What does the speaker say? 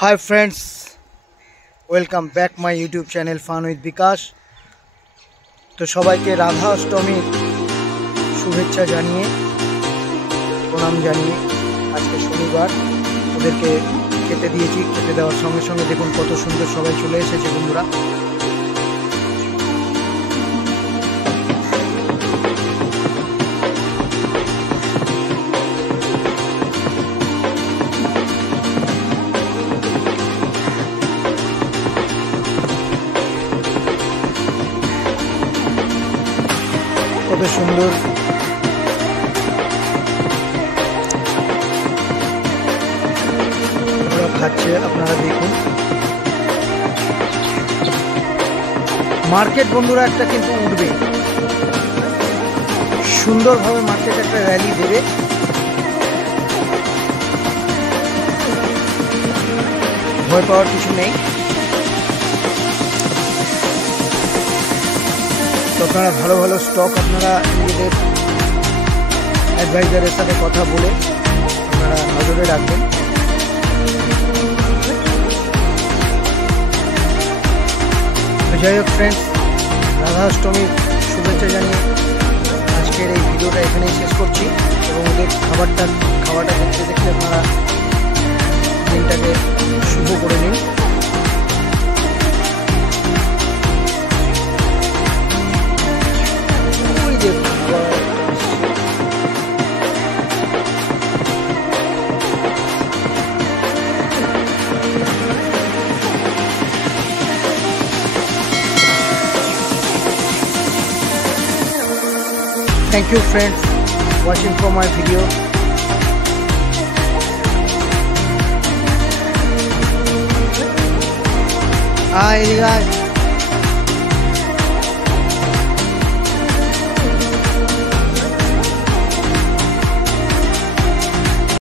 Hi friends, welcome back my YouTube channel Fun with Bikash। তো সবাইকে রাধা অষ্টমীর শুভেচ্ছা জানিয়ে প্রণাম জানিয়ে আজকে শনিবার ওদেরকে খেতে দিয়েছি। খেতে দেওয়ার সঙ্গে সঙ্গে দেখুন কত সুন্দর সবাই চলে এসেছে বন্ধুরা। কত সুন্দর ওরা খাচ্ছে, আপনারা দেখুন। মার্কেট বন্ধুরা একটা কিন্তু উঠবে, সুন্দরভাবে মার্কেট একটা র্যালি দেবে। ভয় পাওয়ার কিছু নেই। তো আপনারা ভালো ভালো স্টক আপনারা নিজেদের অ্যাডভাইজারের সাথে কথা বলে আপনারা নজরে রাখবেন। যাই হোক ফ্রেন্ডস, রাধাষ্টমীর শুভেচ্ছা জানিয়ে আজকের এই ভিডিওটা এখানেই শেষ করছি এবং ওদের খাবারটা দেখতে দেখতে আপনারা দিনটাকে শুভ করে নিন। Thank you friends watching for my video. Hi guys.